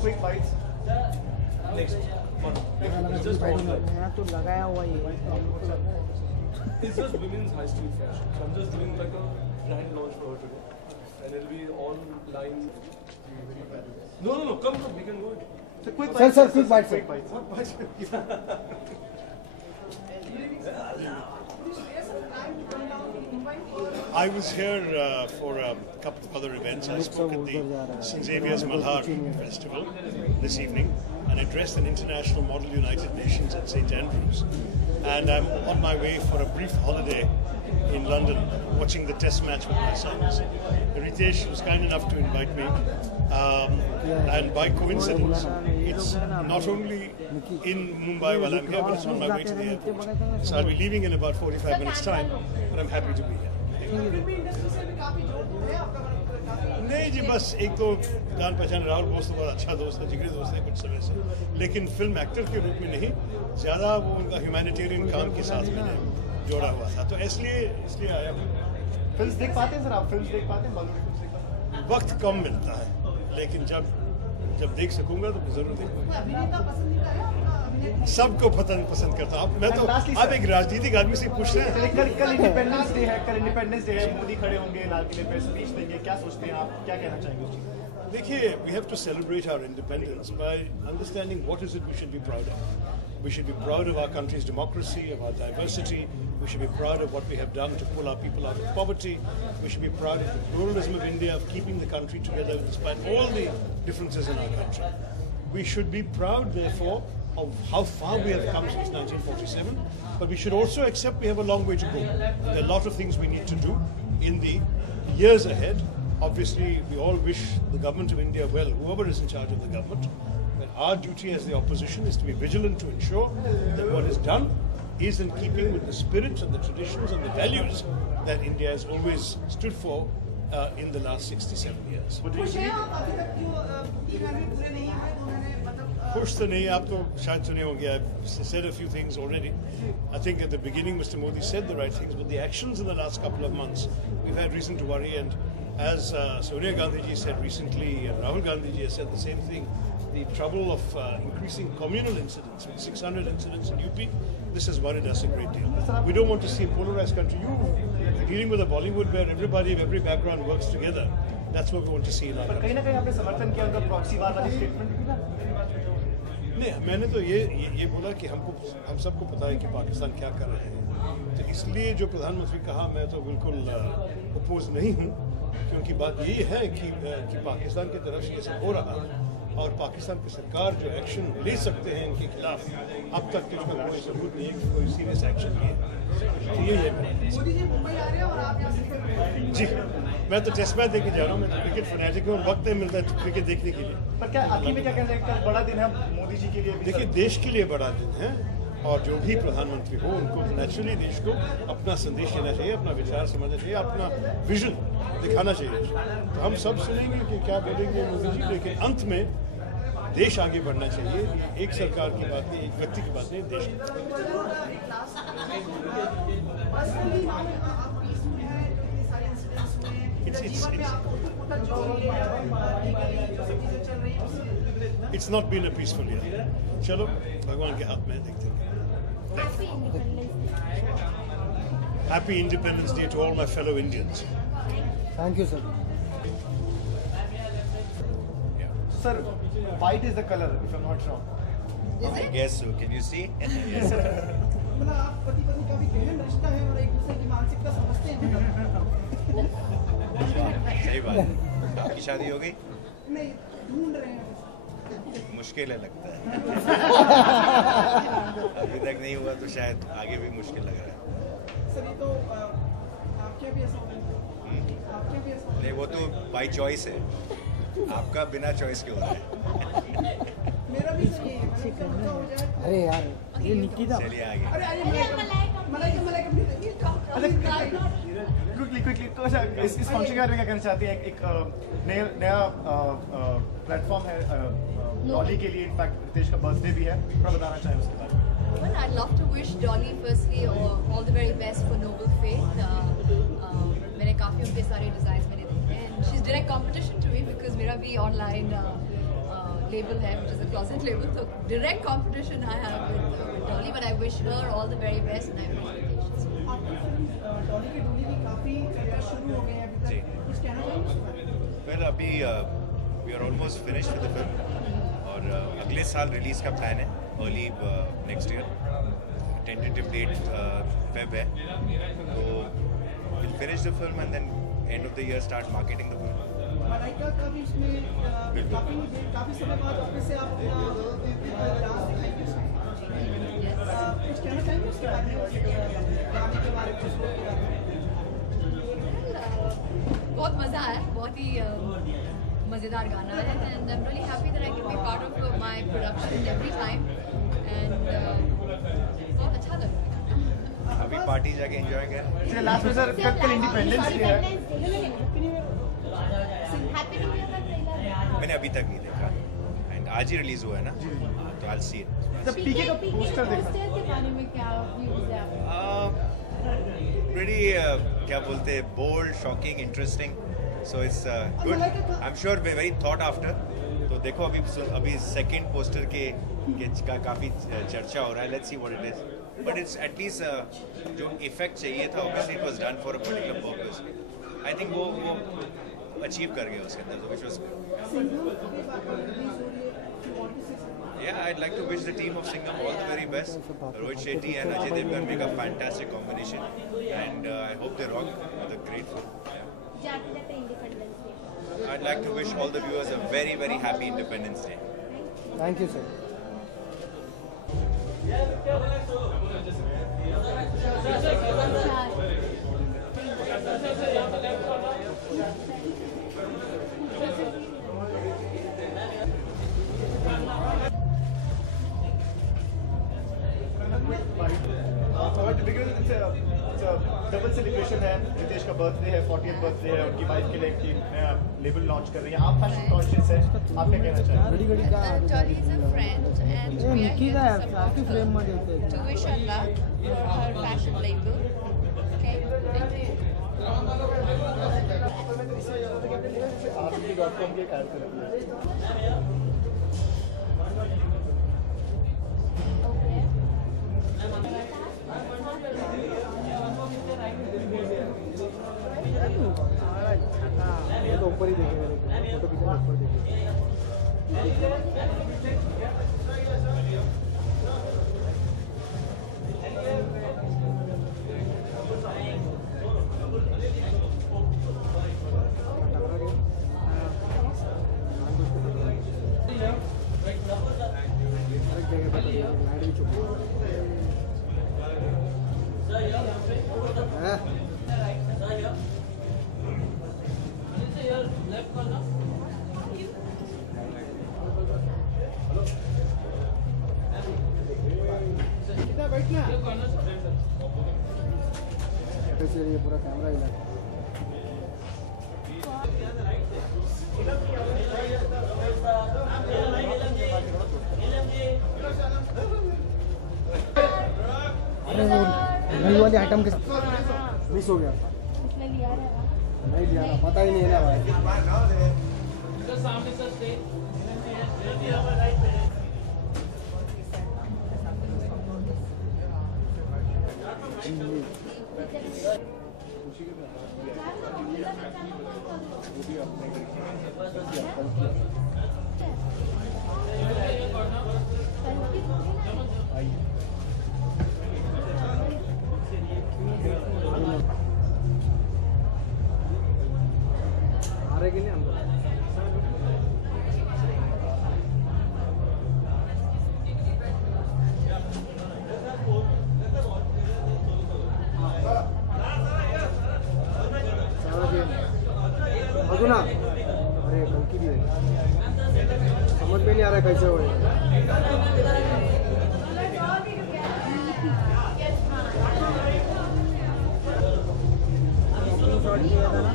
Quick bites. Next. तो लगाया हुआ ही It's just women's high street fashion. So I'm just doing like a brand launch for her today. And it'll be all lines. No. Come, we can go. quick bites. What bites? I was here for a couple of other events. I spoke at the St. Xavier's Malhar Festival this evening and addressed an international Model United Nations at St. Andrews. And I'm on my way for a brief holiday in London, watching the test match with my sons. Ritesh was kind enough to invite me. And by coincidence, it's not only in Mumbai while I'm here, but it's on my way to the airport. So I'll be leaving in about 45 minutes time, but I'm happy to be here. नहीं जी, बस एक तो जान पहचान राहुल बोस तो बहुत अच्छा दोस्त है, जिगरी दोस्त है कुछ समय से, लेकिन फिल्म एक्टर के रूप में नहीं, ज़्यादा वो उनका ह्यूमैनिटेरियन काम के साथ मैंने जोड़ा हुआ था, तो इसलिए आया हूँ। फिल्म्स देख पाते हैं सर आप? फिल्म्स देख पाते हैं? बॉलीवुड फिल्म्स देख पाते हैं? वक्त कम मिलता है, लेकिन जब देख सकूंगा तो जरूर देखूंगा। सबको पसंद करता हूँ। मैं तो आप एक राजनीतिक आदमी से पूछ रहे हैं। कल इंडिपेंडेंस डे है, मोदी खड़े होंगे लाल किले पे, स्पीच देंगे, क्या सोचते हैं आप, क्या कहना चाहेंगे उस चीज़? देखिए, we have to celebrate our independence by understanding what is it we should be proud of. We should be proud of our country's democracy, of our diversity. We should be proud of what we have done to pull our people out of poverty. We should be proud of the pluralism of India, of keeping the country together despite all the differences in our country. We should be proud, therefore, of how far we have come since 1947, but we should also accept we have a long way to go. There are a lot of things we need to do in the years ahead. Obviously, we all wish the government of India well, whoever is in charge of the government. But our duty as the opposition is to be vigilant to ensure that what is done is in keeping with the spirit and the traditions and the values that India has always stood for in the last 67 years. Push the nahi, aap to shayad sune honge. I've said a few things already. I think at the beginning Mr. Modi said the right things, but the actions in the last couple of months, we've had reason to worry. And as Sonia Gandhi ji said recently, and Rahul Gandhi ji has said the same thing, the trouble of increasing communal incidents, with 600 incidents in UP, this has worried us a great deal. We don't want to see a polarized country. You're dealing with a Bollywood where everybody of every background works together. That's what we want to see in our country. कहीं ना कहीं आपने समर्थन किया उनका proxy वार वाली statement? नहीं, मैंने तो ये बोला कि हम सबको पता है कि पाकिस्तान क्या कर रहे हैं, तो इसलिए जो प्रधानमंत्री कहा मैं तो बिल्कुल अपोज नहीं हूँ, क्योंकि बात यही है कि पाकिस्तान की तरफ से ये सब हो रहा है और पाकिस्तान की सरकार जो एक्शन ले सकते हैं इनके खिलाफ, अब तक इसका कोई सबूत नहीं है कि कोई सीरियस एक्शन लिए। तो यही है जी, मैं तो टेस्ट मैच देखने जा रहा हूँ, मैं तो क्रिकेट फैनेटिक हूँ और वक्त नहीं मिलता है क्रिकेट देखने के लिए। पर क्या आखिर में क्या कहना है, कल बड़ा दिन है मोदी जी के लिए? देखिए, देश के लिए बड़ा दिन है और जो भी प्रधानमंत्री हो उनको नेचुरली देश को अपना संदेश देना चाहिए, अपना विचार समझना चाहिए, अपना विजन दिखाना चाहिए। तो हम सब सुनेंगे कि क्या बोलेंगे मोदी जी, लेकिन अंत में देश आगे बढ़ना चाहिए। एक सरकार की बात नहीं, एक व्यक्ति की बात नहीं, देश की। It's not been a peaceful year. चलो भगवान के हाथ में देखते हैं। Happy Independence Day to all my fellow Indians. Thank you, sir. Sir, white is the color, if I'm not wrong. I guess so. Can you see? Yes. मतलब आप पति पत्नी का भी गहन रिश्ता है और एक दूसरे की मानसिकता समझते हैं। सही बात है। आपकी शादी हो गई? नहीं, ढूंढ रहे हैं। मुश्किल है लगता है। अभी तक नहीं हुआ तो शायद आगे भी मुश्किल लग रहा है। सर ये तो आपके भी ऐसा होता है? आपके भी ऐसा होता है? नहीं, वो तो बाय चॉइस है। आपका बिना चॉइस के होता है। मेरा भी सही है। अरे यार, ये निकिता। चलिए आगे। अरे आइए मलाइका क्विकली तो अच्छा, इस फंक्शन के बारे में क्या कहना चाहती हैं? एक नया प्लेटफॉर्म है डॉली के लिए, इनफैक्ट रितेश का बर्थडे भी है, थोड़ा बताना चाहें उसके बारे में। Well, I'd love to wish Dolly firstly all the very best for Noble Faith. मैंने काफ़ी उनके सारे डिज़ाइंस मैंने देखे हैं and she's direct competition to me because मेरा भी online label है, which is a closet label. So direct competition I have with Dolly, but I wish her all the very best and I wish her patience. आपकी film Dolly की डोली भी काफी शुरू हो गए हैं अभी जी। तक, कुछ कहना चाहेंगे? वेल अभी we are almost finished with the film और अगले साल रिलीज़ का प्लान है, early next year. Tentative date Feb है, तो will finish the film and then end of the year start marketing the film. Malaika का भी इसमें काफी समय बाद वापस से आप अपना डांस दिखाएंगे उसमें। कुछ कहना चाहेंगे उसके बारे में, गाने के बारे में, उसके बारे में? बहुत मज़ा आया, बहुत ही मज़ेदार गाना है and I am really happy that I can be part of my production every time and बहुत अच्छा लग रहा है. अभी पार्टी जाके एंजॉय करें. लास्ट में सर कल इंडिपेंडेंस डे है. मैंने अभी तक नहीं देखा एंड आज ही रिलीज हुआ है ना, तो आई सी इट. पीके का पोस्टर देखा. के बारे में क्या व्यूज है आपके? Pretty क्या बोलते हैं, bold, shocking, interesting. So it's good. I'm sure very thought after. तो देखो अभी सेकंड पोस्टर के का काफ़ी चर्चा हो रहा है. Let's see what it is. But it's at least जो इफेक्ट चाहिए था, obviously it was done for a particular purpose. I think वो अचीव कर गया उसके अंदर, which was good. Yeah, I'd like to wish the team of Singham all the very best. Rohit Shetty and Ajay Devgan make a fantastic combination, and I hope they rock with a great film. I'd like to wish all the viewers a very, very happy Independence Day. Thank you sir. Because it's a double celebration है. रितेश का birthday है, 40th birthday है, उनकी wife के लिए एक नया label launch कर रही है. आप फैशन कॉन्शियस है, आप क्या कहना चाहेंगे? घडी घडी का Dolly is a friend and we are Nikki here का to आहे support आपकी फ्रेम मध्ये her, येते. to wish her luck for her fashion label. Okay, thank you. RTP.com के ऐड करती है. ये तो ऊपर ही देखेंगे, फोटो खींचने ऊपर देखेंगे. ये पूरा कैमरा हिला. अरे वो नई वाली आइटम के मिस हो गया. नहीं लिया ना, पता ही नहीं है ना भाई. आ रहे कि नहीं अंदर? ना, अरे कल की भी है, समझ में नहीं आ रहा कैसे हो. शॉट किया था ना.